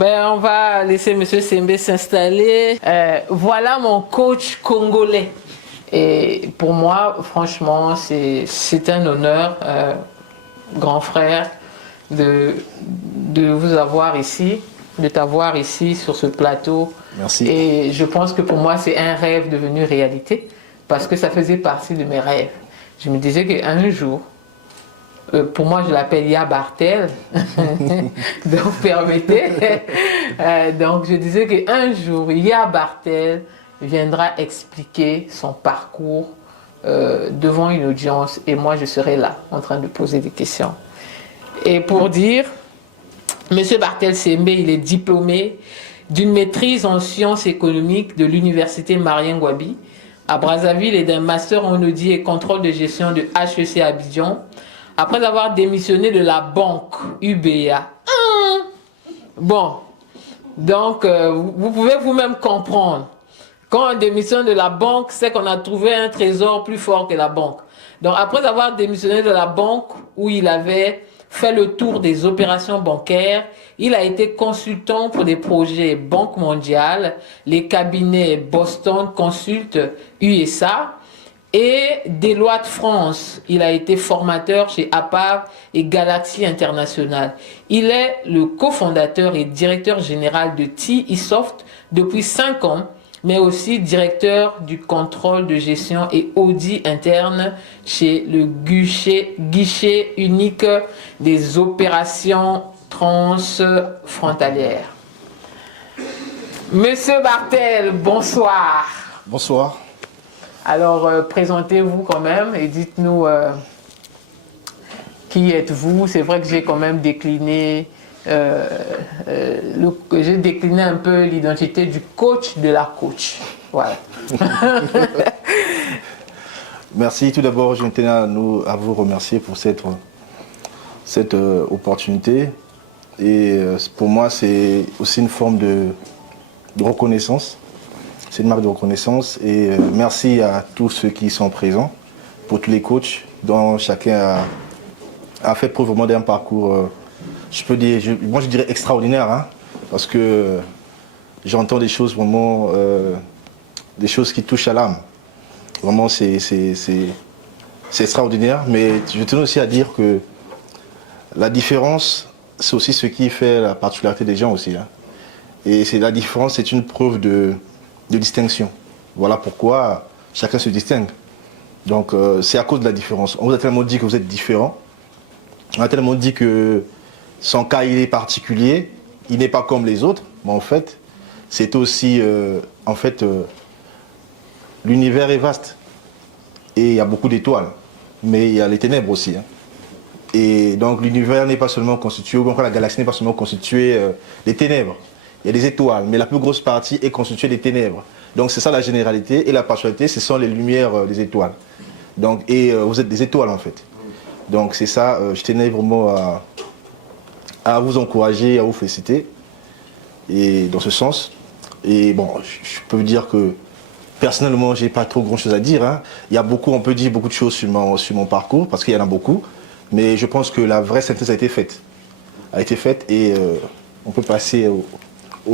On va laisser M. Sembe s'installer. Voilà mon coach congolais. Et pour moi, franchement, c'est un honneur, grand frère, de vous avoir ici, de t'avoir ici sur ce plateau. Merci. Et je pense que pour moi, c'est un rêve devenu réalité, parce que ça faisait partie de mes rêves. Je me disais qu'un jour, pour moi, je l'appelle Ya Bartel, donc permettez. Donc je disais qu'un jour, Ya Bartel viendra expliquer son parcours devant une audience et moi, je serai là, en train de poser des questions. Et pour dire, M. Bartel Sembe, il est diplômé d'une maîtrise en sciences économiques de l'université Marien Ngouabi à Brazzaville et d'un master en audit et contrôle de gestion de HEC Abidjan. Après avoir démissionné de la banque UBA. Bon, donc vous pouvez vous-même comprendre. Quand on démissionne de la banque, c'est qu'on a trouvé un trésor plus fort que la banque. Donc après avoir démissionné de la banque où il avait fait le tour des opérations bancaires, il a été consultant pour des projets Banque mondiale, les cabinets Boston Consult USA, et Deloitte France. Il a été formateur chez APAV et Galaxy International. Il est le cofondateur et directeur général de TIsoft depuis 5 ans, mais aussi directeur du contrôle de gestion et audit interne chez le guichet unique des opérations transfrontalières. Monsieur Bartel, bonsoir. Bonsoir. Alors, présentez-vous quand même et dites-nous qui êtes-vous. C'est vrai que j'ai quand même décliné, j'ai décliné un peu l'identité du coach de la coach. Voilà. Merci. Tout d'abord, je tenais à vous remercier pour cette opportunité. Et pour moi, c'est aussi une forme de reconnaissance. C'est une marque de reconnaissance et merci à tous ceux qui sont présents, pour tous les coachs dont chacun a fait preuve vraiment d'un parcours, je dirais extraordinaire, hein, parce que j'entends des choses vraiment, des choses qui touchent à l'âme. Vraiment, c'est extraordinaire, mais je tenais aussi à dire que la différence, c'est aussi ce qui fait la particularité des gens aussi. Hein. Et la différence, c'est une preuve de distinction. Voilà pourquoi chacun se distingue. Donc c'est à cause de la différence. On vous a tellement dit que vous êtes différent. On a tellement dit que son cas il est particulier, il n'est pas comme les autres. Mais en fait, c'est aussi l'univers est vaste et il y a beaucoup d'étoiles, mais il y a les ténèbres aussi. Hein. Et donc l'univers n'est pas seulement constitué, ou encore la galaxie n'est pas seulement constituée des ténèbres. Il y a des étoiles, mais la plus grosse partie est constituée des ténèbres. Donc c'est ça la généralité, et la particularité, ce sont les lumières des étoiles. Donc, vous êtes des étoiles en fait. Donc c'est ça, je tenais vraiment à vous encourager, à vous féliciter, et dans ce sens. Et bon, je peux vous dire que personnellement, j'ai pas trop grand chose à dire. Hein. Il y a beaucoup, on peut dire beaucoup de choses sur mon parcours, parce qu'il y en a beaucoup, mais je pense que la vraie synthèse a été faite. Et on peut passer au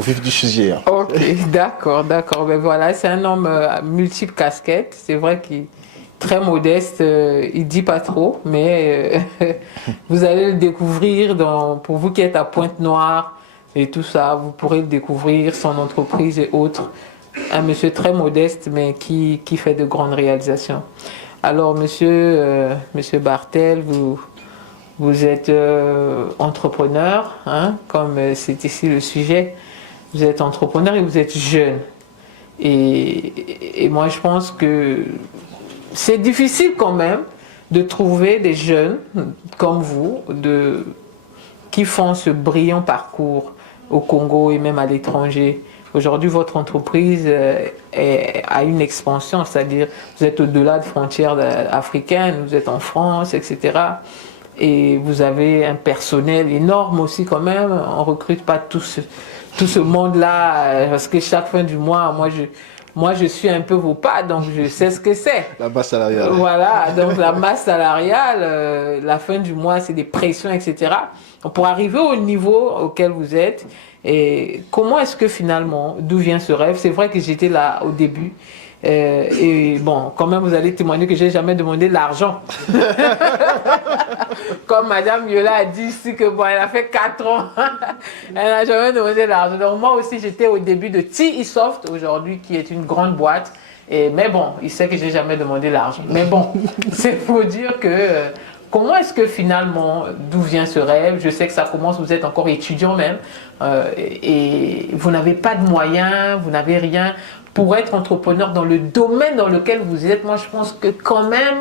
vif du sujet. Hein. Ok, d'accord. Ben voilà, c'est un homme multiple casquettes. C'est vrai qu'il est très modeste. Il dit pas trop, mais vous allez le découvrir pour vous qui êtes à Pointe-Noire et tout ça. Vous pourrez le découvrir, son entreprise et autres. Un monsieur très modeste, mais qui fait de grandes réalisations. Alors, monsieur Bartel, vous êtes entrepreneur, hein, comme c'est ici le sujet. Vous êtes entrepreneur et vous êtes jeune. Et moi, je pense que c'est difficile quand même de trouver des jeunes comme vous qui font ce brillant parcours au Congo et même à l'étranger. Aujourd'hui, votre entreprise a une expansion, c'est-à-dire vous êtes au-delà de frontières africaines, vous êtes en France, etc. Et vous avez un personnel énorme aussi quand même. On ne recrute pas tout ce monde-là parce que chaque fin du mois, moi moi je suis un peu vos pas, donc je sais ce que c'est. La masse salariale. Voilà, donc la masse salariale, la fin du mois, c'est des pressions, etc. Donc, pour arriver au niveau auquel vous êtes, et comment est-ce que finalement, d'où vient ce rêve? C'est vrai que j'étais là au début. Et bon, quand même, vous allez témoigner que j'ai jamais demandé de l'argent. Comme Madame Yola a dit ici que bon, elle a fait 4 ans, elle n'a jamais demandé de l'argent. Donc moi aussi, j'étais au début de TE-Soft, aujourd'hui, qui est une grande boîte. Mais bon, il sait que j'ai jamais demandé l'argent. Mais bon, c'est pour dire que comment est-ce que finalement, d'où vient ce rêve? Je sais que ça commence, vous êtes encore étudiant même, et vous n'avez pas de moyens, vous n'avez rien pour être entrepreneur dans le domaine dans lequel vous êtes. Moi, je pense que quand même,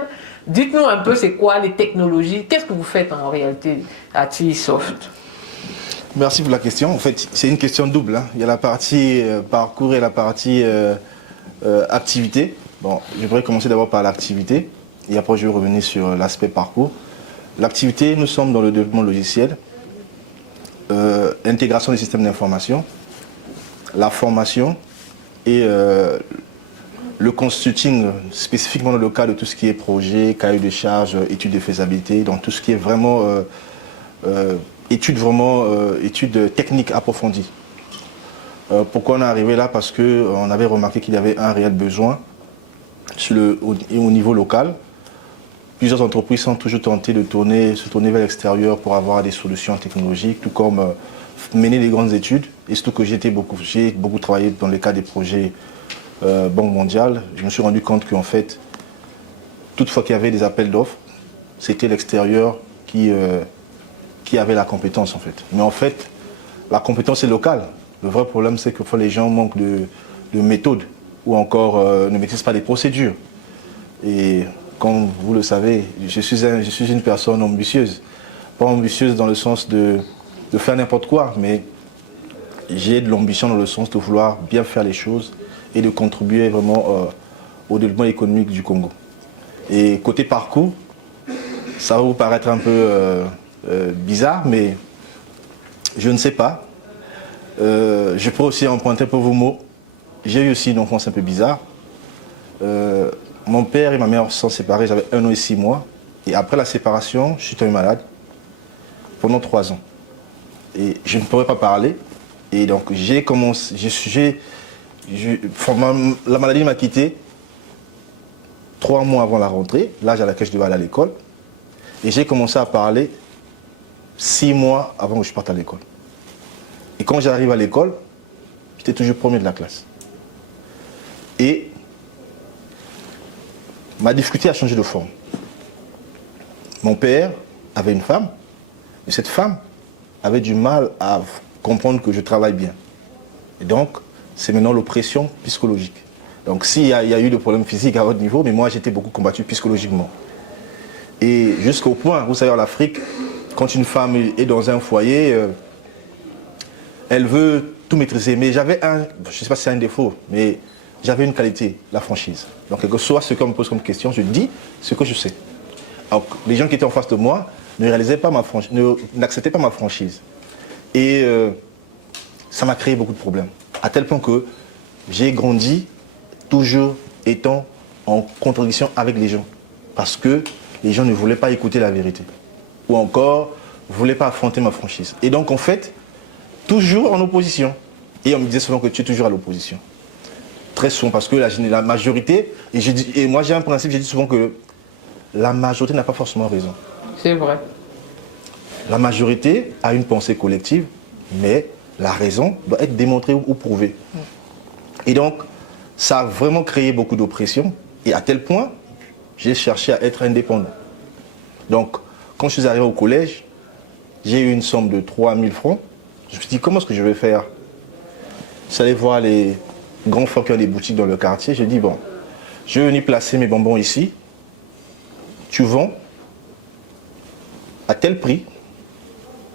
dites-nous un peu c'est quoi les technologies, qu'est-ce que vous faites en réalité à TE-Soft? Merci pour la question. En fait, c'est une question double, hein. Il y a la partie parcours et la partie activité. Bon, je voudrais commencer d'abord par l'activité et après je vais revenir sur l'aspect parcours. L'activité, nous sommes dans le développement logiciel, l'intégration des systèmes d'information, la formation et le consulting, spécifiquement dans le cas de tout ce qui est projet, cahier de charge, études de faisabilité, donc tout ce qui est vraiment études techniques approfondies. Pourquoi on est arrivé là? Parce qu'on avait remarqué qu'il y avait un réel besoin au niveau local. Plusieurs entreprises sont toujours tentées de se tourner vers l'extérieur pour avoir des solutions technologiques, tout comme mener des grandes études. Et surtout que j'ai beaucoup travaillé dans le cadre des projets Banque mondiale. Je me suis rendu compte qu'en fait, toutefois qu'il y avait des appels d'offres, c'était l'extérieur qui avait la compétence en fait. Mais en fait, la compétence est locale. Le vrai problème, c'est que les gens manquent de méthodes ou encore ne maîtrisent pas les procédures. Et comme vous le savez, je suis une personne ambitieuse. Pas ambitieuse dans le sens de faire n'importe quoi, mais j'ai de l'ambition dans le sens de vouloir bien faire les choses et de contribuer vraiment au développement économique du Congo. Et côté parcours, ça va vous paraître un peu bizarre, mais je ne sais pas. Je peux aussi emprunter pour vos mots. J'ai eu aussi une enfance un peu bizarre. Mon père et ma mère sont séparés, j'avais 1 an et 6 mois. Et après la séparation, je suis tombé malade pendant 3 ans. Et je ne pouvais pas parler. Et donc j'ai commencé, la maladie m'a quitté 3 mois avant la rentrée, l'âge à laquelle je devais aller à l'école. Et j'ai commencé à parler 6 mois avant que je parte à l'école. Et quand j'arrive à l'école, j'étais toujours premier de la classe. Et ma difficulté a changé de forme. Mon père avait une femme, et cette femme avait du mal à comprendre que je travaille bien. Et donc, c'est maintenant l'oppression psychologique. Donc, s'il y a eu des problèmes physiques à votre niveau, mais moi, j'étais beaucoup combattu psychologiquement. Et jusqu'au point, vous savez, en Afrique, quand une femme est dans un foyer, elle veut tout maîtriser. Mais j'avais je ne sais pas si c'est un défaut, mais j'avais une qualité, la franchise. Donc, quel que soit ce qu'on me pose comme question, je dis ce que je sais. Alors, les gens qui étaient en face de moi n'acceptaient pas ma franchise. Et ça m'a créé beaucoup de problèmes. À tel point que j'ai grandi toujours étant en contradiction avec les gens. Parce que les gens ne voulaient pas écouter la vérité. Ou encore, ne voulaient pas affronter ma franchise. Et donc, en fait, toujours en opposition. Et on me disait souvent que tu es toujours à l'opposition. Très souvent, parce que la majorité, et moi j'ai un principe, j'ai dit souvent que la majorité n'a pas forcément raison. C'est vrai. La majorité a une pensée collective, mais la raison doit être démontrée ou prouvée. Et donc, ça a vraiment créé beaucoup d'oppression, et à tel point, j'ai cherché à être indépendant. Donc, quand je suis arrivé au collège, j'ai eu une somme de 3000 francs. Je me suis dit, comment est-ce que je vais faire? Je suis allé voir les grands frères qui ont des boutiques dans le quartier. J'ai dit, bon, je vais venir placer mes bonbons ici. Tu vends à tel prix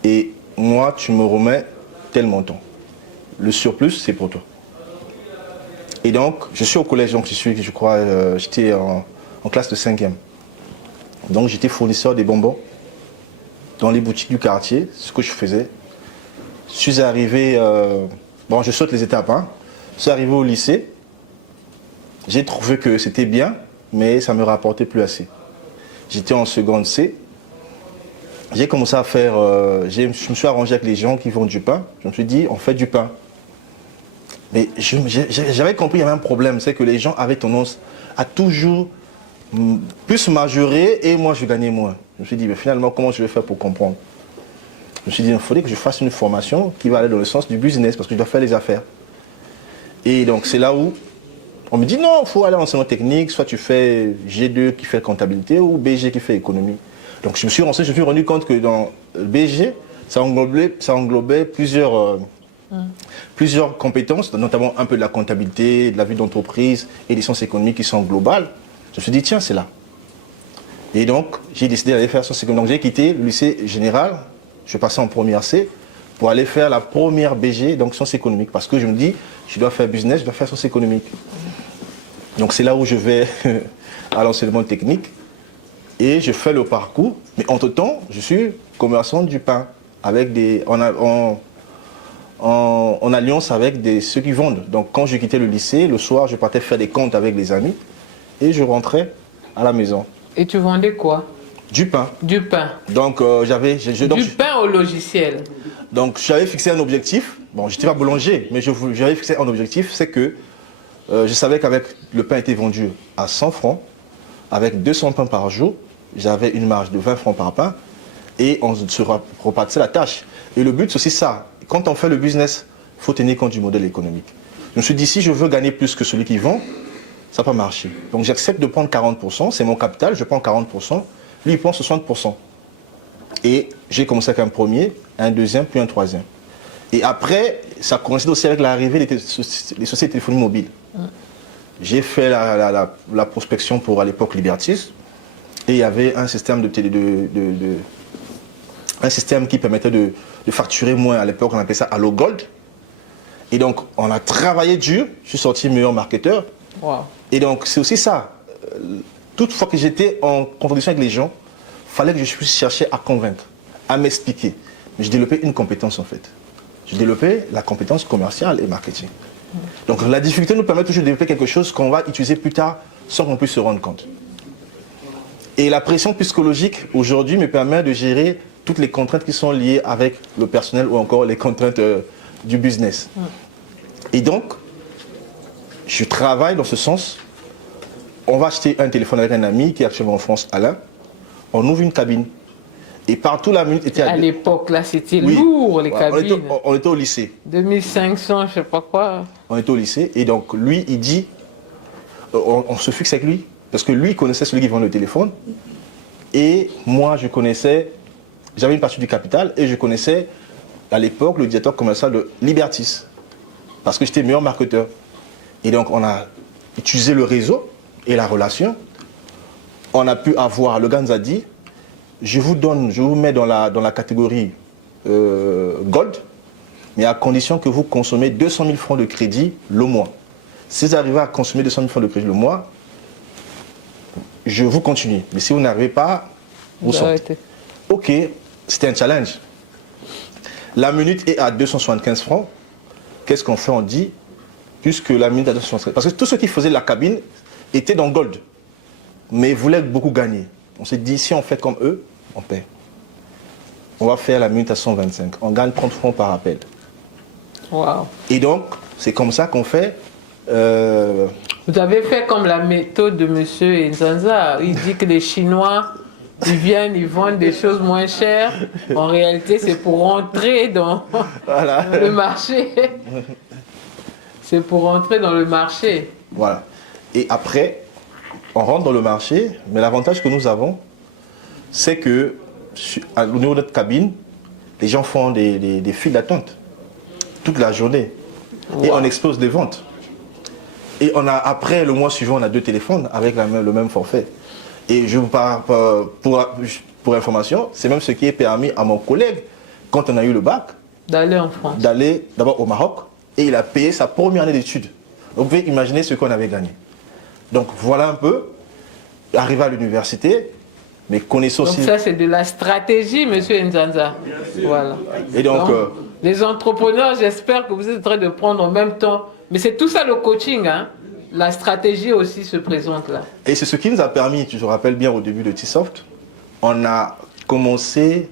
et moi, tu me remets tel montant. Le surplus, c'est pour toi. Et donc, je suis au collège, donc j'étais en classe de 5e. Donc, j'étais fournisseur des bonbons dans les boutiques du quartier, ce que je faisais. Je suis arrivé, je saute les étapes, hein. Je suis arrivé au lycée, J'ai trouvé que c'était bien, mais ça ne me rapportait plus assez. J'étais en seconde C. J'ai commencé à faire... je me suis arrangé avec les gens qui vendent du pain. Je me suis dit, on fait du pain. Mais j'avais compris qu'il y avait un problème, c'est que les gens avaient tendance à toujours plus majorer et moi je gagnais moins. Je me suis dit, mais finalement, comment je vais faire pour comprendre? Je me suis dit, il faudrait que je fasse une formation qui va aller dans le sens du business parce que je dois faire les affaires. Et donc c'est là où on me dit, non, il faut aller en enseignement technique, soit tu fais G2 qui fait comptabilité ou BG qui fait économie. Donc je me suis renseigné, je me suis rendu compte que dans BG, ça englobait plusieurs compétences, notamment un peu de la comptabilité, de la vie d'entreprise et des sciences économiques qui sont globales. Je me suis dit, tiens, c'est là. Et donc, j'ai décidé d'aller faire sciences économiques. Donc, j'ai quitté le lycée général, je suis passé en première C, pour aller faire la première BG, donc sciences économiques. Parce que je me dis, je dois faire business, je dois faire sciences économiques. Donc, c'est là où je vais à l'enseignement technique. Et je fais le parcours. Mais entre-temps, je suis commerçant du pain, avec en alliance avec ceux qui vendent. Donc quand je quittais le lycée, le soir, je partais faire des comptes avec les amis et je rentrais à la maison. Et tu vendais quoi? Du pain. Du pain. Donc du pain au logiciel. Donc j'avais fixé un objectif. Bon, j'étais pas boulanger, mais j'avais fixé un objectif, c'est que je savais qu'avec le pain était vendu à 100 francs, avec 200 pains par jour, j'avais une marge de 20 francs par pain et on se repartissait la tâche. Et le but, c'est aussi ça. Quand on fait le business, il faut tenir compte du modèle économique. Je me suis dit, si je veux gagner plus que celui qui vend, ça va pas marcher. Donc j'accepte de prendre 40%, c'est mon capital, je prends 40%, lui il prend 60%. Et j'ai commencé avec un premier, un deuxième, puis un troisième. Et après, ça coïncide aussi avec l'arrivée des sociétés de téléphonie mobile. J'ai fait la prospection pour à l'époque Libertis, et il y avait un système un système qui permettait de facturer moins. À l'époque, on appelait ça Allo Gold. Et donc, on a travaillé dur. Je suis sorti meilleur marketeur. Wow. Et donc, c'est aussi ça. Toutefois que j'étais en contradiction avec les gens, il fallait que je puisse chercher à convaincre, à m'expliquer. Mais je développais une compétence, en fait. Je développais la compétence commerciale et marketing. Donc, la difficulté nous permet toujours de développer quelque chose qu'on va utiliser plus tard sans qu'on puisse se rendre compte. Et la pression psychologique, aujourd'hui, me permet de gérer toutes les contraintes qui sont liées avec le personnel ou encore les contraintes du business. Et donc, je travaille dans ce sens. On va acheter un téléphone avec un ami qui est actuellement en France, Alain. On ouvre une cabine. Et partout, la minute était à l'époque, là, c'était lourd, les cabines. On était au lycée. 2500, je sais pas quoi. On était au lycée. Et donc, lui, il dit, on se fixe avec lui. Parce que lui, il connaissait celui qui vend le téléphone. Et moi, j'avais une partie du capital et je connaissais à l'époque le directeur commercial de Libertis. Parce que j'étais meilleur marketeur. Et donc, on a utilisé le réseau et la relation. On a pu avoir, le gars nous a dit, je vous mets dans la catégorie Gold, mais à condition que vous consommez 200 000 francs de crédit le mois. Si vous arrivez à consommer 200 000 francs de crédit le mois, je vous continue. Mais si vous n'arrivez pas, vous sortez. Ok, c'était un challenge. La minute est à 275 francs. Qu'est-ce qu'on fait? On dit, puisque la minute est à 275. Parce que tous ceux qui faisaient la cabine étaient dans Gold, mais voulaient beaucoup gagner. On s'est dit, si on fait comme eux, on perd. On va faire la minute à 125. On gagne 30 francs par appel. Wow. Et donc, c'est comme ça qu'on fait. Vous avez fait comme la méthode de M. Nzanza. Il dit que les Chinois, ils viennent, ils vendent des choses moins chères. En réalité, c'est pour rentrer dans le marché. C'est pour rentrer dans le marché. Voilà. Et après, on rentre dans le marché, mais l'avantage que nous avons, c'est que au niveau de notre cabine, les gens font des files d'attente toute la journée. Wow. Et on explose des ventes. Et après, le mois suivant, on a 2 téléphones avec le même forfait. Et je vous parle pour information, c'est même ce qui est permis à mon collègue, quand on a eu le bac, d'aller en France. D'aller d'abord au Maroc, et il a payé sa première année d'études. Donc vous pouvez imaginer ce qu'on avait gagné. Donc voilà un peu, arriver à l'université, mais connaissons aussi... Donc ça c'est de la stratégie, monsieur Nzanza. Voilà. Et donc les entrepreneurs, j'espère que vous êtes en train de prendre en même temps. Mais c'est tout ça le coaching, hein. La stratégie aussi se présente là. Et c'est ce qui nous a permis, tu te rappelles bien au début de T-Soft, on a commencé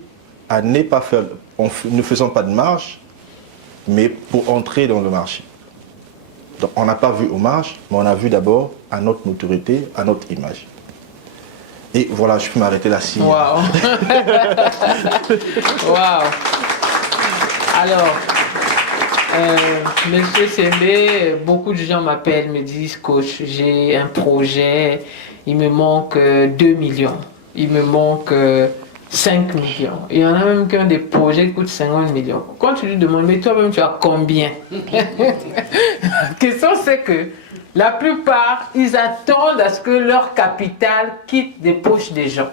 à ne pas faire, ne faisant pas de marge, mais pour entrer dans le marché. Donc on n'a pas vu aux marges, mais on a vu d'abord à notre notoriété, à notre image. Et voilà, je peux m'arrêter là. Waouh. Waouh. Alors, Monsieur Sembe, beaucoup de gens m'appellent, me disent, coach, j'ai un projet, il me manque 2 millions, il me manque 5 millions. Il y en a même qui ont des projets qui coûtent 50 millions. Quand tu lui demandes, mais toi-même, tu as combien? La question, c'est que la plupart, ils attendent à ce que leur capital quitte des poches des gens.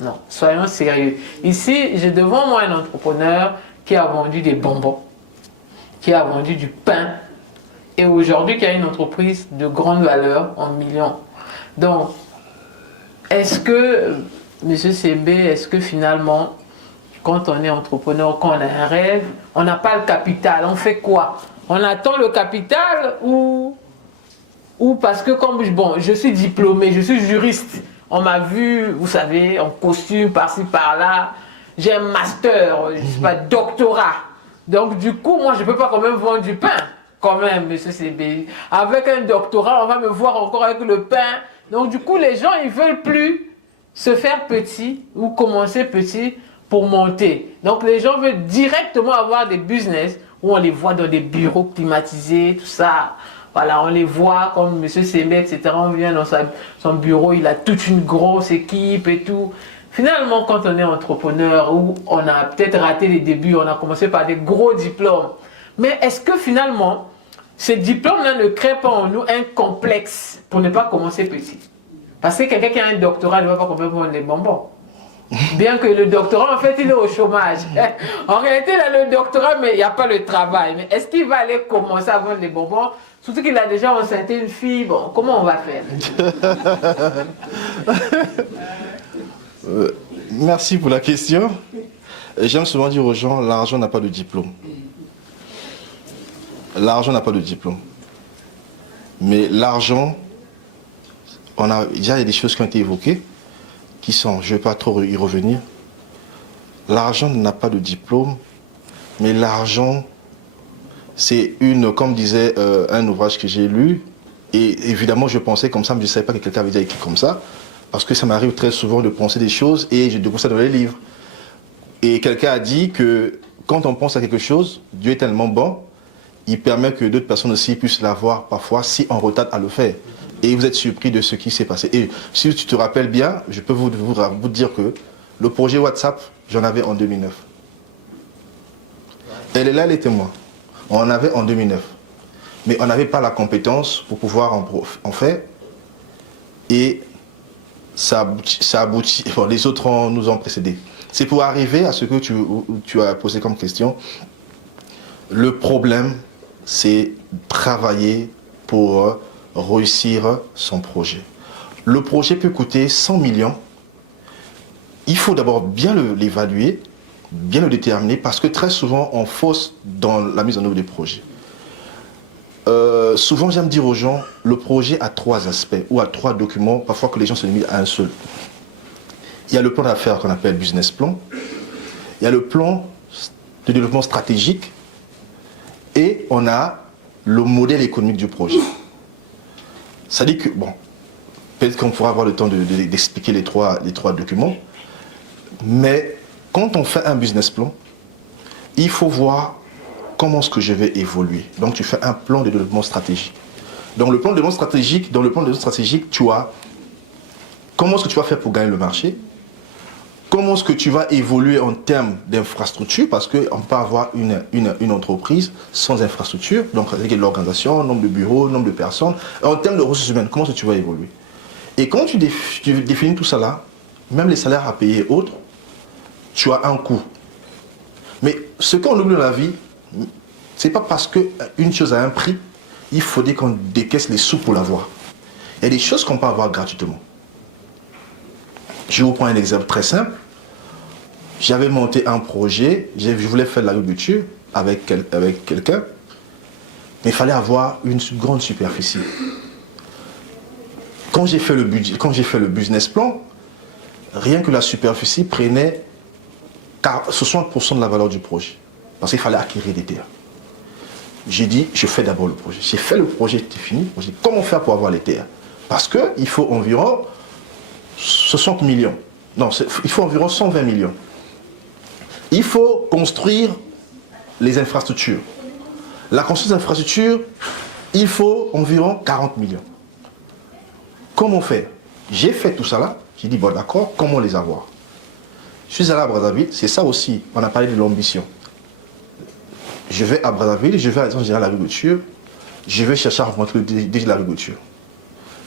Non, soyons sérieux. Ici, j'ai devant moi un entrepreneur qui a vendu des bonbons, qui a vendu du pain, et aujourd'hui qui a une entreprise de grande valeur en millions. Donc, est-ce que, Monsieur Sembe, est-ce que finalement, quand on est entrepreneur, quand on a un rêve, on n'a pas le capital, on fait quoi? On attend le capital ou parce que comme bon, je suis diplômé, je suis juriste, on m'a vu, vous savez, en costume, par-ci, par-là, j'ai un master, je sais pas, doctorat. Donc du coup, moi, je ne peux pas quand même vendre du pain, quand même, monsieur CB. Avec un doctorat, on va me voir encore avec le pain. Donc du coup, les gens, ils ne veulent plus se faire petit ou commencer petit pour monter. Donc les gens veulent directement avoir des business où on les voit dans des bureaux climatisés, tout ça. Voilà, on les voit comme M. Sembe, etc. On vient dans son bureau, il a toute une grosse équipe et tout. Finalement, quand on est entrepreneur, ou on a peut-être raté les débuts, on a commencé par des gros diplômes. Mais est-ce que finalement, ces diplômes-là ne créent pas en nous un complexe pour ne pas commencer petit? Parce que quelqu'un qui a un doctorat ne va pas quand même vendre les bonbons. Bien que le doctorat, en fait, il est au chômage. En réalité, il a le doctorat, mais il n'y a pas le travail. Mais est-ce qu'il va aller commencer à vendre les bonbons? Surtout qu'il a déjà enceinté une fille. Bon, comment on va faire? Merci pour la question. J'aime souvent dire aux gens, l'argent n'a pas de diplôme. L'argent n'a pas de diplôme. Mais l'argent, déjà, il y a des choses qui ont été évoquées, qui sont, je ne vais pas trop y revenir. L'argent n'a pas de diplôme, mais l'argent, c'est comme disait un ouvrage que j'ai lu, et évidemment je pensais comme ça, mais je ne savais pas que quelqu'un avait déjà écrit comme ça, parce que ça m'arrive très souvent de penser des choses, et je découvre ça dans les livres. Et quelqu'un a dit que quand on pense à quelque chose, Dieu est tellement bon, il permet que d'autres personnes aussi puissent l'avoir parfois si on retarde à le faire. Et vous êtes surpris de ce qui s'est passé. Et si tu te rappelles bien, je peux vous dire que le projet WhatsApp, j'en avais en 2009. Elle est là, elle est témoin. On en avait en 2009. Mais on n'avait pas la compétence pour pouvoir en faire. Et ça aboutit. Bon, les autres nous ont précédés. C'est pour arriver à ce que tu as posé comme question. Le problème, c'est travailler pour réussir son projet. Le projet peut coûter 100 millions. Il faut d'abord bien l'évaluer, bien le déterminer, parce que très souvent, on fausse dans la mise en œuvre des projets. Souvent, j'aime dire aux gens, le projet a 3 aspects, ou a 3 documents, parfois que les gens se limitent à un seul. Il y a le plan d'affaires qu'on appelle business plan, il y a le plan de développement stratégique, et on a le modèle économique du projet. Ça dit que, bon, peut-être qu'on pourra avoir le temps d'expliquer les trois documents, mais quand on fait un business plan, il faut voir comment est-ce que je vais évoluer. Donc tu fais un plan de développement stratégique. Dans le plan de développement stratégique, tu as comment est-ce que tu vas faire pour gagner le marché, comment est-ce que tu vas évoluer en termes d'infrastructure, parce qu'on peut avoir une entreprise sans infrastructure, donc avec l'organisation, nombre de bureaux, nombre de personnes, en termes de ressources humaines, comment est-ce que tu vas évoluer. Et quand tu définis tout ça là, même les salaires à payer et autres, tu as un coût. Mais ce qu'on oublie dans la vie, c'est pas parce qu'une chose a un prix, il faudrait qu'on décaisse les sous pour l'avoir. Il y a des choses qu'on peut avoir gratuitement. Je vous prends un exemple très simple. J'avais monté un projet, je voulais faire de l'agriculture avec quelqu'un, mais il fallait avoir une grande superficie. Quand j'ai fait le budget, quand j'ai fait le business plan, rien que la superficie prenait 60% de la valeur du projet. Parce qu'il fallait acquérir des terres. J'ai dit, je fais d'abord le projet. J'ai fait le projet, c'était fini. J'ai dit, comment faire pour avoir les terres? Parce qu'il faut environ 60 millions. Non, il faut environ 120 millions. Il faut construire les infrastructures. La construction des infrastructures, il faut environ 40 millions. Comment faire? J'ai fait tout ça là. J'ai dit, bon d'accord, comment les avoir? Je suis allé à Brazzaville, c'est ça aussi, on a parlé de l'ambition. Je vais à Brazzaville, je vais à l'Agence générale de l'agriculture, je vais chercher à rencontrer le DG de l'agriculture.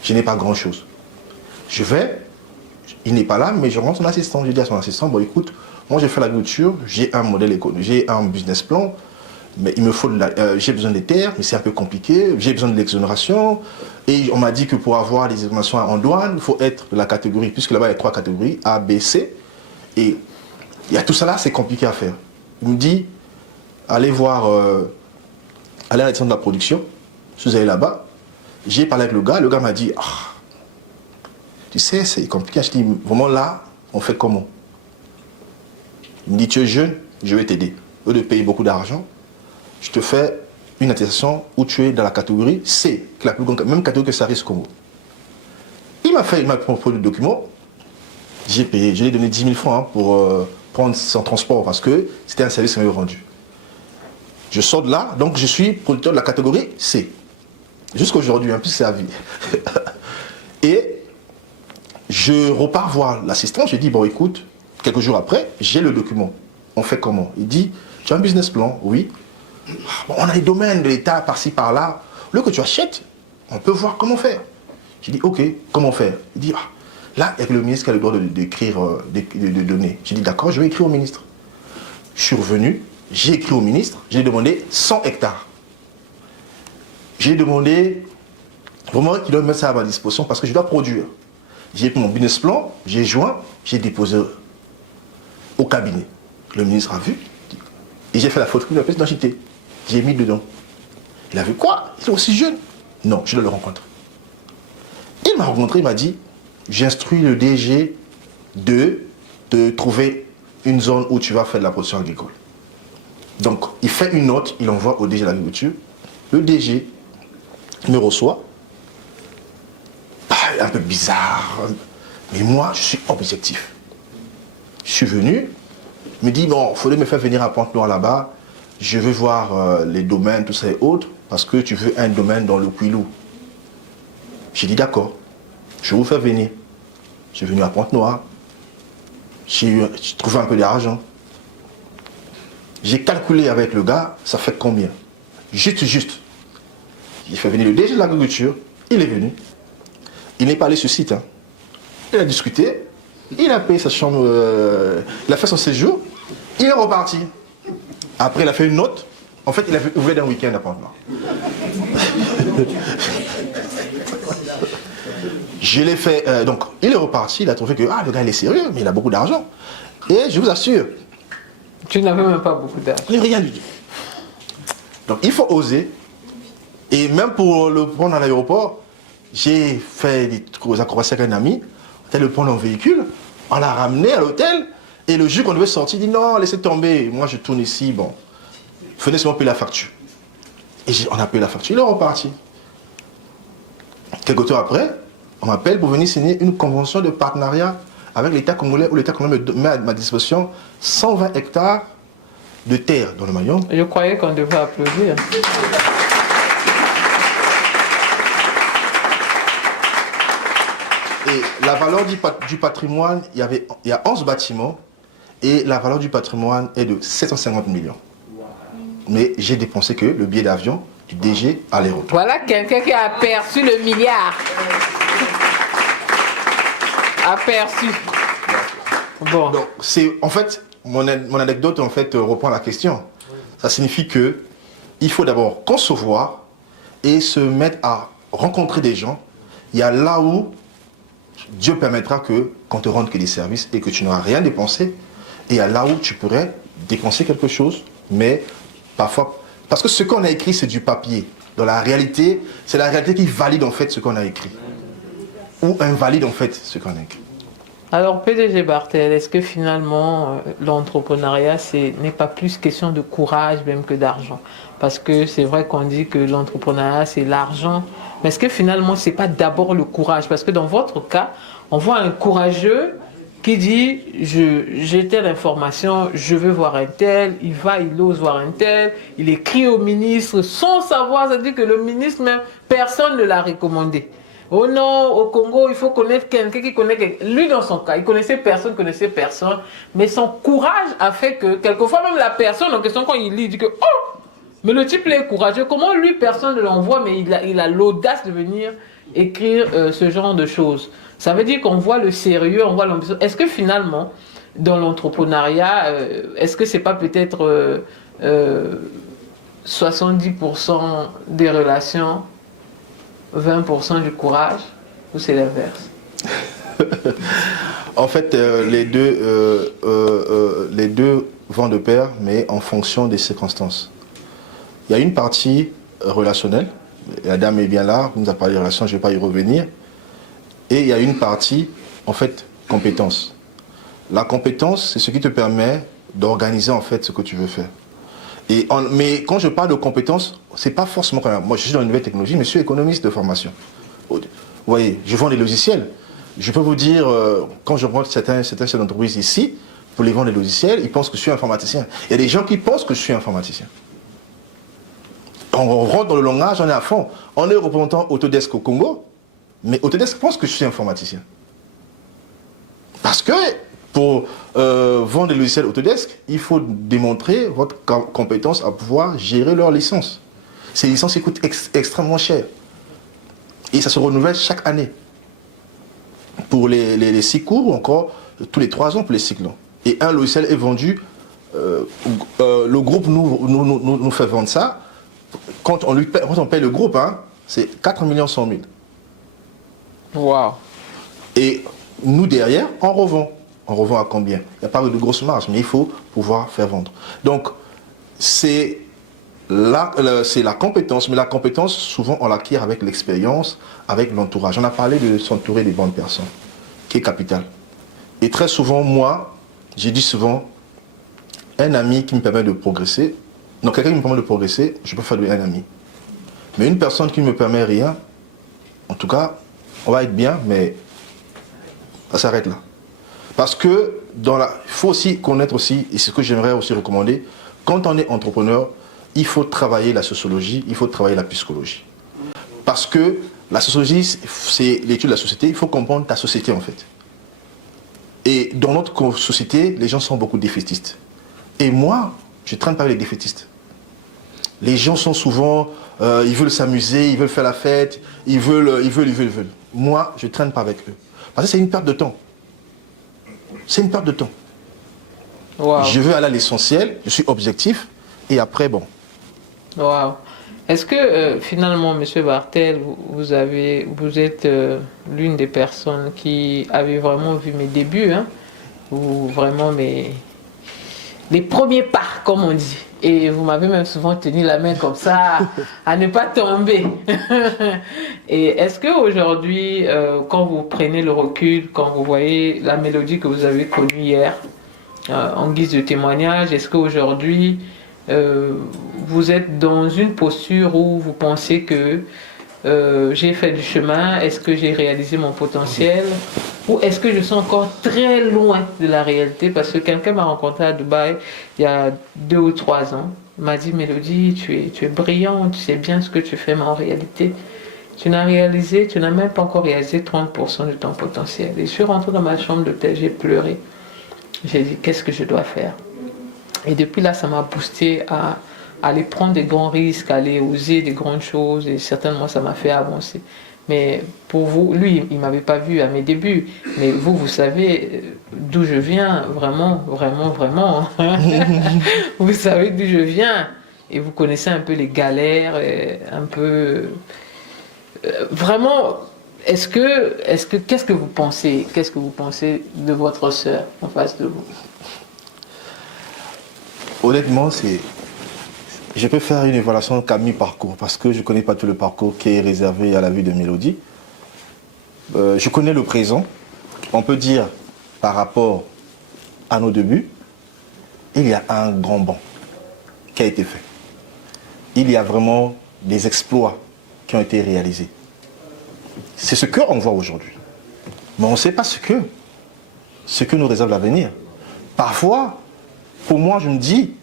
Je n'ai pas grand chose. Je vais, il n'est pas là, mais je rencontre son assistant. Je dis à son assistant, bon écoute, moi j'ai fait l'agriculture, j'ai un modèle économique, j'ai un business plan, mais il me faut j'ai besoin des terres, mais c'est un peu compliqué, j'ai besoin de l'exonération. Et on m'a dit que pour avoir les exonérations en douane, il faut être de la catégorie, puisque là-bas il y a 3 catégories, A, B, C. Et il y a tout ça là, c'est compliqué à faire. Il me dit, allez voir, allez à l'édition de la production, je suis allé là-bas, j'ai parlé avec le gars m'a dit, ah, tu sais, c'est compliqué. Je dis, vraiment là, on fait comment? Il me dit, tu es jeune, je vais t'aider. Au lieu de payer beaucoup d'argent, je te fais une attestation où tu es dans la catégorie C, qui est la plus grande, même catégorie que Saris Congo. Il m'a proposé le document, j'ai payé, je lui ai donné 10 000 francs pour prendre son transport parce que c'était un service qu'il m'avait rendu. Je sors de là, donc je suis producteur de la catégorie C. Jusqu'à aujourd'hui, en plus c'est à vie. Et je repars voir l'assistant, je lui dis, bon écoute, quelques jours après, j'ai le document. On fait comment? Il dit, tu as un business plan? Oui. Bon, on a des domaines de l'État par-ci, par-là. Le que tu achètes, on peut voir comment faire. J'ai dit, ok, comment faire? Il dit, ah, là, il y a que le ministre qui a le droit d'écrire, de donner. J'ai dit, d'accord, je vais écrire au ministre. Je suis revenu, j'ai écrit au ministre, j'ai demandé 100 hectares. J'ai demandé vraiment qu'il doit mettre ça à ma disposition parce que je dois produire. J'ai pris mon business plan, j'ai joint, j'ai déposé au cabinet. Le ministre a vu et j'ai fait la photo de la pièce d'identité. J'ai mis dedans. Il a vu quoi? Il est aussi jeune. Non, je dois le rencontrer. Il m'a rencontré, il m'a dit, j'instruis le DG de trouver une zone où tu vas faire de la production agricole. Donc, il fait une note, il envoie au DG de l'agriculture. Le DG me reçoit. Un peu bizarre. Mais moi, je suis objectif. Je suis venu, il me dit, bon, il faudrait me faire venir à Pointe-Noire là-bas. Je veux voir les domaines, tout ça et autres, parce que tu veux un domaine dans le Kouilou. J'ai dit, d'accord, je vais vous faire venir. Je suis venu à Pointe-Noire. J'ai trouvé un peu d'argent. J'ai calculé avec le gars, ça fait combien? Juste. J'ai fait venir le DG de l'agriculture, il est venu. Il n'est pas allé sur site. Hein. Il a discuté, il a payé sa chambre, il a fait son séjour, il est reparti. Après, il a fait une note. En fait, il a ouvert d'un week-end à Pointe-Noire. Je l'ai fait. Donc, il est reparti, il a trouvé que le gars, il est sérieux, mais il a beaucoup d'argent. Et je vous assure. Tu n'avais même pas beaucoup d'argent. Rien du tout. Donc, il faut oser. Et même pour le prendre à l'aéroport, j'ai fait des acrobaties avec un ami. On a le prendre en véhicule, on l'a ramené à l'hôtel. Et le jour qu'on devait sortir, il dit non, laissez tomber. Moi, je tourne ici. Bon, venez seulement payer la facture. Et on a payé la facture, il est reparti. Quelques temps après, on m'appelle pour venir signer une convention de partenariat avec l'État congolais, où l'État congolais me met à ma disposition 120 hectares de terre dans le Mayombe. Je croyais qu'on devait applaudir. Et la valeur du patrimoine, il y a 11 bâtiments et la valeur du patrimoine est de 750 millions. Mais j'ai dépensé que le billet d'avion du DG aller-retour. Voilà quelqu'un qui a aperçu le milliard. Aperçu. Bon. Donc, en fait, mon anecdote en fait reprend la question. Ça signifie que il faut d'abord concevoir et se mettre à rencontrer des gens. Il y a là où Dieu permettra qu'on te rende que des services et que tu n'auras rien dépensé. Et il y a là où tu pourrais dépenser quelque chose, mais parfois... Parce que ce qu'on a écrit, c'est du papier. Dans la réalité, c'est la réalité qui valide en fait ce qu'on a écrit. ou invalide en fait ce qu'on a écrit. Alors, PDG Bartel, est-ce que finalement, l'entrepreneuriat, n'est pas plus question de courage même que d'argent? Parce que c'est vrai qu'on dit que l'entrepreneuriat, c'est l'argent. Mais est-ce que finalement, c'est pas d'abord le courage? Parce que dans votre cas, on voit un courageux qui dit, j'ai telle information, je veux voir un tel, il va, il ose voir un tel, il écrit au ministre sans savoir, c'est-à-dire que le ministre même, personne ne l'a recommandé. Oh non, au Congo, il faut connaître quelqu'un qui connaît quelqu'un. Lui, dans son cas, il connaissait personne, mais son courage a fait que, quelquefois, même la personne en question, quand il lit, il dit que, oh, mais le type est courageux. Comment lui, personne ne l'envoie, mais il a l'audace de venir écrire ce genre de choses. Ça veut dire qu'on voit le sérieux, on voit l'ambition. Est-ce que finalement, dans l'entrepreneuriat, est-ce que c'est pas peut-être 70% des relations, 20% du courage, ou c'est l'inverse? En fait, les deux vont de pair, mais en fonction des circonstances. Il y a une partie relationnelle, la dame est bien là, vous nous a parlé de relations, je ne vais pas y revenir. Et il y a une partie, en fait, compétence. La compétence, c'est ce qui te permet d'organiser, en fait, ce que tu veux faire. Mais quand je parle de compétences, c'est pas forcément quand même. Moi, je suis dans une nouvelle technologie, mais je suis économiste de formation. Vous voyez, je vends des logiciels. Je peux vous dire, quand je rencontre certains chefs d'entreprise ici, pour les vendre des logiciels, ils pensent que je suis informaticien. Il y a des gens qui pensent que je suis informaticien. On rentre dans le langage, on est à fond. On est représentant Autodesk au Congo, mais Autodesk pense que je suis informaticien. Parce que pour vendre des logiciels Autodesk, il faut démontrer votre compétence à pouvoir gérer leurs licences. Ces licences coûtent extrêmement cher. Et ça se renouvelle chaque année. Pour les cycles courts, ou encore tous les 3 ans pour les cycles longs. Et un logiciel est vendu, le groupe nous fait vendre ça. Quand on paye le groupe, hein, c'est 4 100 000. Wow. Et nous, derrière, on revend. On revend à combien? Il n'y a pas de grosse marge, mais il faut pouvoir faire vendre. Donc, c'est la compétence, mais la compétence, souvent, on l'acquiert avec l'expérience, avec l'entourage. On a parlé de s'entourer des bonnes personnes, qui est capital. Et très souvent, moi, j'ai dit souvent, un ami qui me permet de progresser, donc quelqu'un qui me permet de progresser, je peux faire de lui un ami. Mais une personne qui ne me permet rien, en tout cas, on va être bien, mais ça s'arrête là. Parce que il faut aussi connaître aussi, et c'est ce que j'aimerais aussi recommander, quand on est entrepreneur, il faut travailler la sociologie, il faut travailler la psychologie. Parce que la sociologie, c'est l'étude de la société, il faut comprendre ta société en fait. Et dans notre société, les gens sont beaucoup défaitistes. Et moi, je ne traîne pas avec les défaitistes. Les gens sont souvent, ils veulent s'amuser, ils veulent faire la fête, ils veulent. Moi, je ne traîne pas avec eux. Parce que c'est une perte de temps. C'est une perte de temps. Wow. Je veux aller à l'essentiel, je suis objectif, et après, bon. Wow. Est-ce que finalement, M. Bartel, vous êtes l'une des personnes qui avait vraiment vu mes débuts, hein, ou vraiment les premiers pas, comme on dit. Et vous m'avez même souvent tenu la main comme ça, à ne pas tomber. Et est-ce qu'aujourd'hui, quand vous prenez le recul, quand vous voyez la mélodie que vous avez connue hier, en guise de témoignage, est-ce qu'aujourd'hui, vous êtes dans une posture où vous pensez que j'ai fait du chemin, est-ce que j'ai réalisé mon potentiel, ou est-ce que je suis encore très loin de la réalité? Parce que quelqu'un m'a rencontré à Dubaï il y a 2 ou 3 ans, m'a dit: Mélodie, tu es brillante, tu sais bien ce que tu fais, mais en réalité, tu n'as même pas encore réalisé 30% de ton potentiel. Et je suis rentrée dans ma chambre d'hôtel, j'ai pleuré. J'ai dit: qu'est-ce que je dois faire? Et depuis là, ça m'a boosté à aller prendre des grands risques, aller oser des grandes choses, et certainement ça m'a fait avancer. Mais pour vous, lui, il ne m'avait pas vu à mes débuts, mais vous savez d'où je viens, vraiment. Vous savez d'où je viens, et vous connaissez un peu les galères, un peu... Vraiment, qu'est-ce que vous pensez de votre sœur en face de vous? Honnêtement, je peux faire une évaluation qu'à mi-parcours, parce que je ne connais pas tout le parcours qui est réservé à la vie de Mélodie. Je connais le présent. On peut dire, par rapport à nos débuts, il y a un grand bond qui a été fait. Il y a vraiment des exploits qui ont été réalisés. C'est ce qu'on voit aujourd'hui. Mais on ne sait pas ce que nous réserve l'avenir. Parfois, pour moi, je me dis,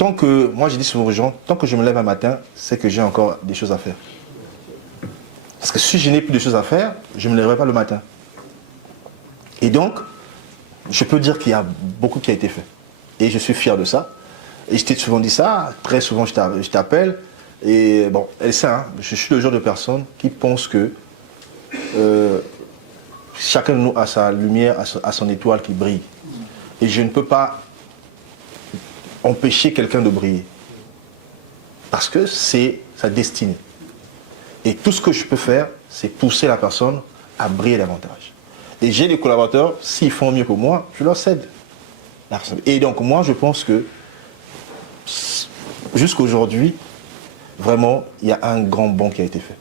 moi je dis souvent aux gens, tant que je me lève un matin, c'est que j'ai encore des choses à faire. Parce que si je n'ai plus de choses à faire, je ne me lèverai pas le matin. Et donc, je peux dire qu'il y a beaucoup qui a été fait. Et je suis fier de ça. Et je t'ai souvent dit ça, très souvent je t'appelle. Et bon, elle sait, hein, je suis le genre de personne qui pense que chacun de nous a sa lumière, a son étoile qui brille. Et je ne peux pas empêcher quelqu'un de briller. Parce que c'est sa destinée. Et tout ce que je peux faire, c'est pousser la personne à briller davantage. Et j'ai des collaborateurs, s'ils font mieux que moi, je leur cède. Et donc moi, je pense que jusqu'à aujourd'hui, vraiment, il y a un grand bond qui a été fait.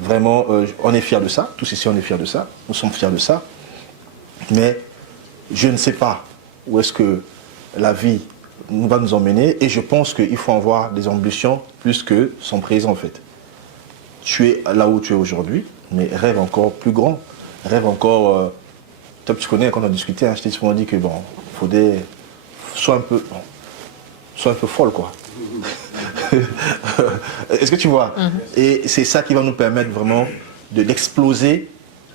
Vraiment, on est fiers de ça. Tous ici, on est fiers de ça. Nous sommes fiers de ça. Mais je ne sais pas où est-ce que la vie va nous emmener. Et je pense qu'il faut avoir des ambitions plus que son présent, en fait. Tu es là où tu es aujourd'hui, mais rêve encore plus grand. Rêve encore... toi, tu connais, quand on a discuté, hein, je t'ai souvent dit que, bon, il faudrait... Sois un peu folle, quoi. Est-ce que tu vois? Et c'est ça qui va nous permettre vraiment d'exploser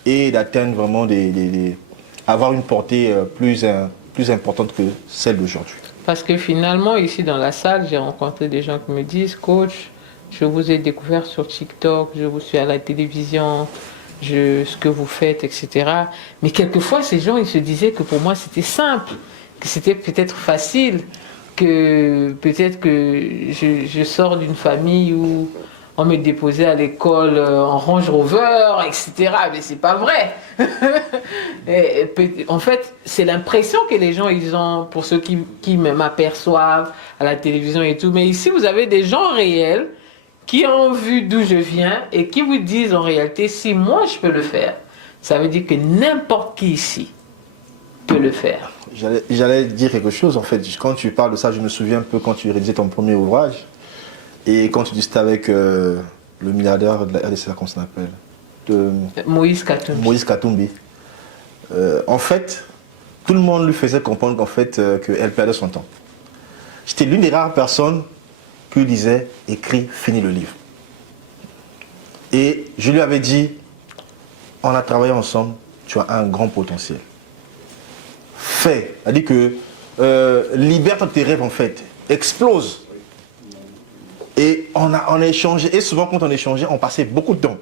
et d'atteindre vraiment avoir une portée plus importante que celle d'aujourd'hui. Parce que finalement, ici dans la salle, j'ai rencontré des gens qui me disent, coach, je vous ai découvert sur TikTok, je vous suis à la télévision, ce que vous faites, etc. Mais quelquefois, ces gens, ils se disaient que pour moi, c'était simple, que c'était peut-être facile, que peut-être que je sors d'une famille où on me déposait à l'école en Range Rover, etc. Mais c'est pas vrai. En fait, c'est l'impression que les gens ils ont, pour ceux qui m'aperçoivent à la télévision et tout. Mais ici, vous avez des gens réels qui ont vu d'où je viens et qui vous disent en réalité, si moi je peux le faire, ça veut dire que n'importe qui ici peut le faire. J'allais dire quelque chose, en fait. Quand tu parles de ça, je me souviens un peu quand tu rédigeais ton premier ouvrage et quand tu discutais avec le milliardaire de la RDC, comment ça s'appelle, Moïse Katumbi. Moïse Katumbi. En fait, tout le monde lui faisait comprendre qu'en fait, qu'elle perdait son temps. J'étais l'une des rares personnes qui lui disait, écris, finis le livre. Et je lui avais dit, on a travaillé ensemble, tu as un grand potentiel. Fais, c'est-à-dire que libère tes rêves en fait, explose. Et on a échangé, et souvent quand on échangeait, on passait beaucoup de temps.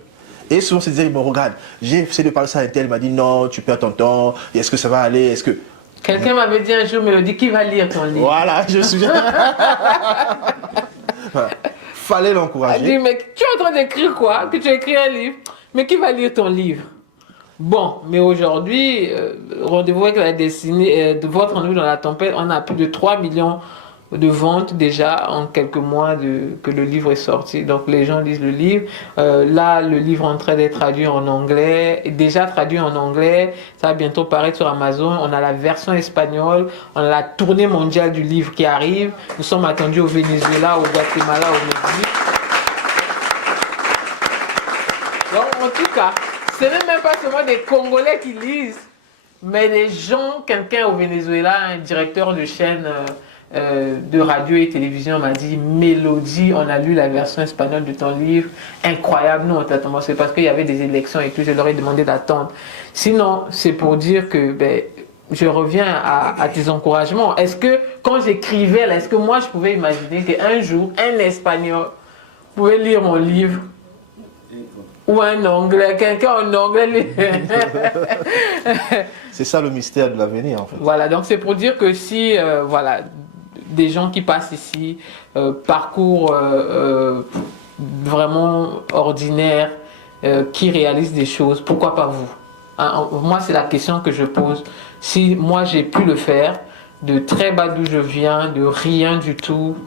Et souvent on se disait, bon regarde, j'ai essayé de parler ça à un tel, il m'a dit non, tu perds ton temps, est-ce que ça va aller, est-ce que... Quelqu'un m'avait dit un jour, Mélodie, qui va lire ton livre? Voilà, je me souviens. Fallait l'encourager. Elle dit, mais tu es en train d'écrire quoi? Que tu as écrit un livre? Mais qui va lire ton livre? Bon, mais aujourd'hui, rendez-vous avec la destinée de votre rendez-vous dans la tempête, on a plus de 3 millions de ventes déjà en quelques mois que le livre est sorti. Donc les gens lisent le livre. Là, le livre est en train d'être traduit en anglais, déjà traduit en anglais. Ça va bientôt paraître sur Amazon. On a la version espagnole. On a la tournée mondiale du livre qui arrive. Nous sommes attendus au Venezuela, au Guatemala, au Mexique. Donc en tout cas, ce n'est même pas seulement des Congolais qui lisent, mais des gens, quelqu'un au Venezuela, un directeur de chaîne de radio et télévision m'a dit, Mélodie, on a lu la version espagnole de ton livre, incroyable, nous on t'attend. C'est parce qu'il y avait des élections et tout, je leur ai demandé d'attendre. Sinon, c'est pour dire que je reviens à tes encouragements. Est-ce que quand j'écrivais, est-ce que moi je pouvais imaginer qu'un jour, un Espagnol pouvait lire mon livre? Ou un anglais, quelqu'un en anglais. C'est ça le mystère de l'avenir en fait. Voilà, donc c'est pour dire que si, voilà, des gens qui passent ici, parcours vraiment ordinaires, qui réalisent des choses, pourquoi pas vous? Hein, moi, c'est la question que je pose. Si moi j'ai pu le faire, de très bas d'où je viens, de rien du tout,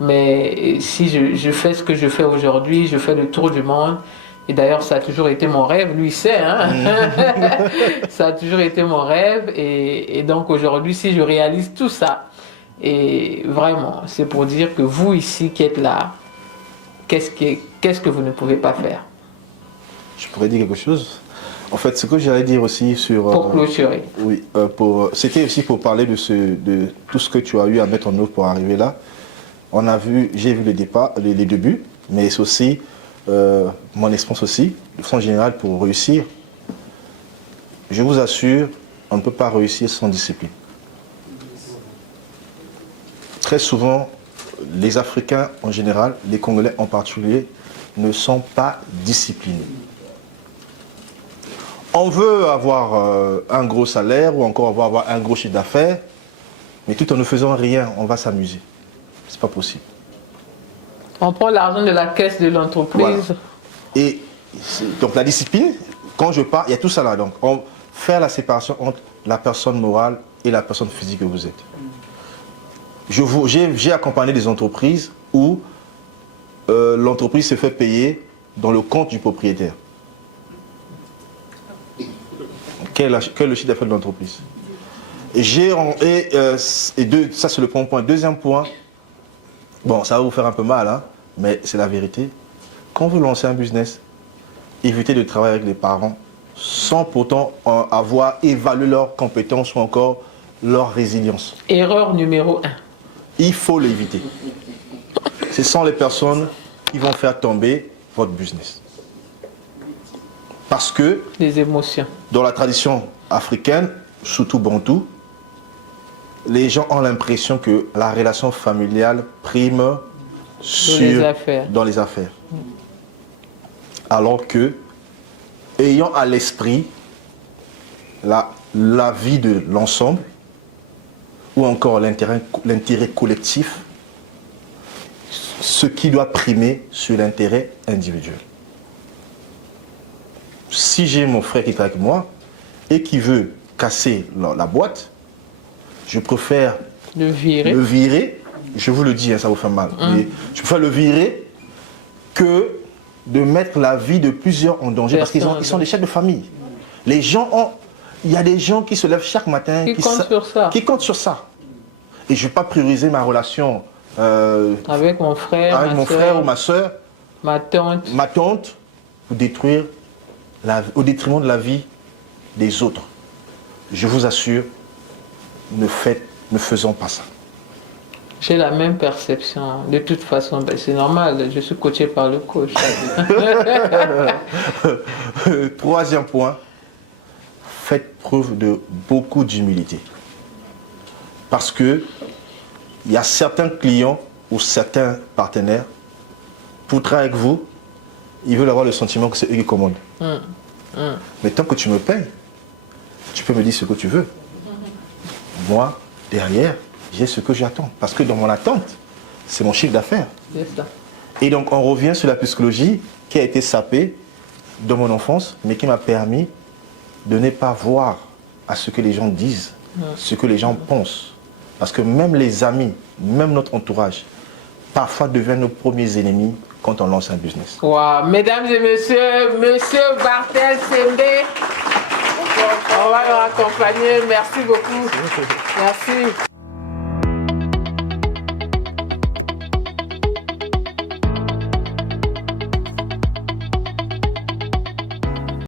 mais si je fais ce que je fais aujourd'hui, je fais le tour du monde, Et d'ailleurs, ça a toujours été mon rêve, lui sait, hein. Ça a toujours été mon rêve. Et donc aujourd'hui, si je réalise tout ça, et vraiment, c'est pour dire que vous ici qui êtes là, qu'est-ce que vous ne pouvez pas faire? Je pourrais dire quelque chose. En fait, ce que j'allais dire aussi sur... Pour clôturer. Oui, c'était aussi pour parler de tout ce que tu as eu à mettre en œuvre pour arriver là. J'ai vu les débuts, mais c'est aussi mon expérience aussi, de façon générale, pour réussir. Je vous assure, on ne peut pas réussir sans discipline. Très souvent, les Africains en général, les Congolais en particulier, ne sont pas disciplinés. On veut avoir un gros salaire ou encore avoir un gros chiffre d'affaires, mais tout en ne faisant rien, on va s'amuser. C'est pas possible. On prend l'argent de la caisse de l'entreprise. Voilà. Et donc la discipline, quand je parle, il y a tout ça là. Donc faire la séparation entre la personne morale et la personne physique que vous êtes. J'ai accompagné des entreprises où l'entreprise se fait payer dans le compte du propriétaire. Quel est le chiffre d'affaires de l'entreprise? Ça c'est le premier point. Deuxième point, bon, ça va vous faire un peu mal, hein, mais c'est la vérité. Quand vous lancez un business, évitez de travailler avec les parents sans pourtant avoir évalué leurs compétences ou encore leur résilience. Erreur numéro 1. Il faut l'éviter. Ce sont les personnes qui vont faire tomber votre business. Parce que, les émotions. Dans la tradition africaine, surtout bantou, les gens ont l'impression que la relation familiale prime dans les affaires. Alors que, ayant à l'esprit la vie de l'ensemble, ou encore l'intérêt collectif, ce qui doit primer sur l'intérêt individuel. Si j'ai mon frère qui est avec moi et qui veut casser la boîte, je préfère le virer. Je vous le dis, hein, ça vous fait mal. Mais je préfère le virer que de mettre la vie de plusieurs en danger parce qu'ils sont des chefs de famille. Les gens il y a des gens qui se lèvent chaque matin qui comptent sur ça. Et je ne vais pas prioriser ma relation avec mon frère ou ma soeur, ma tante, pour détruire au détriment de la vie des autres. Je vous assure, ne faisons pas ça. J'ai la même perception. De toute façon, c'est normal, je suis coaché par le coach. Troisième point, faites preuve de beaucoup d'humilité. Parce que il y a certains clients ou certains partenaires, pour travailler avec vous, ils veulent avoir le sentiment que c'est eux qui commandent. Mais tant que tu me payes, tu peux me dire ce que tu veux. Moi, derrière, j'ai ce que j'attends. Parce que dans mon attente, c'est mon chiffre d'affaires. Et donc, on revient sur la psychologie qui a été sapée dans mon enfance, mais qui m'a permis de ne pas voir à ce que les gens disent, ce que les gens pensent. Parce que même les amis, même notre entourage, parfois deviennent nos premiers ennemis quand on lance un business. Wow. Mesdames et messieurs, monsieur Bartel Sembé, on va le raccompagner. Merci beaucoup. Merci.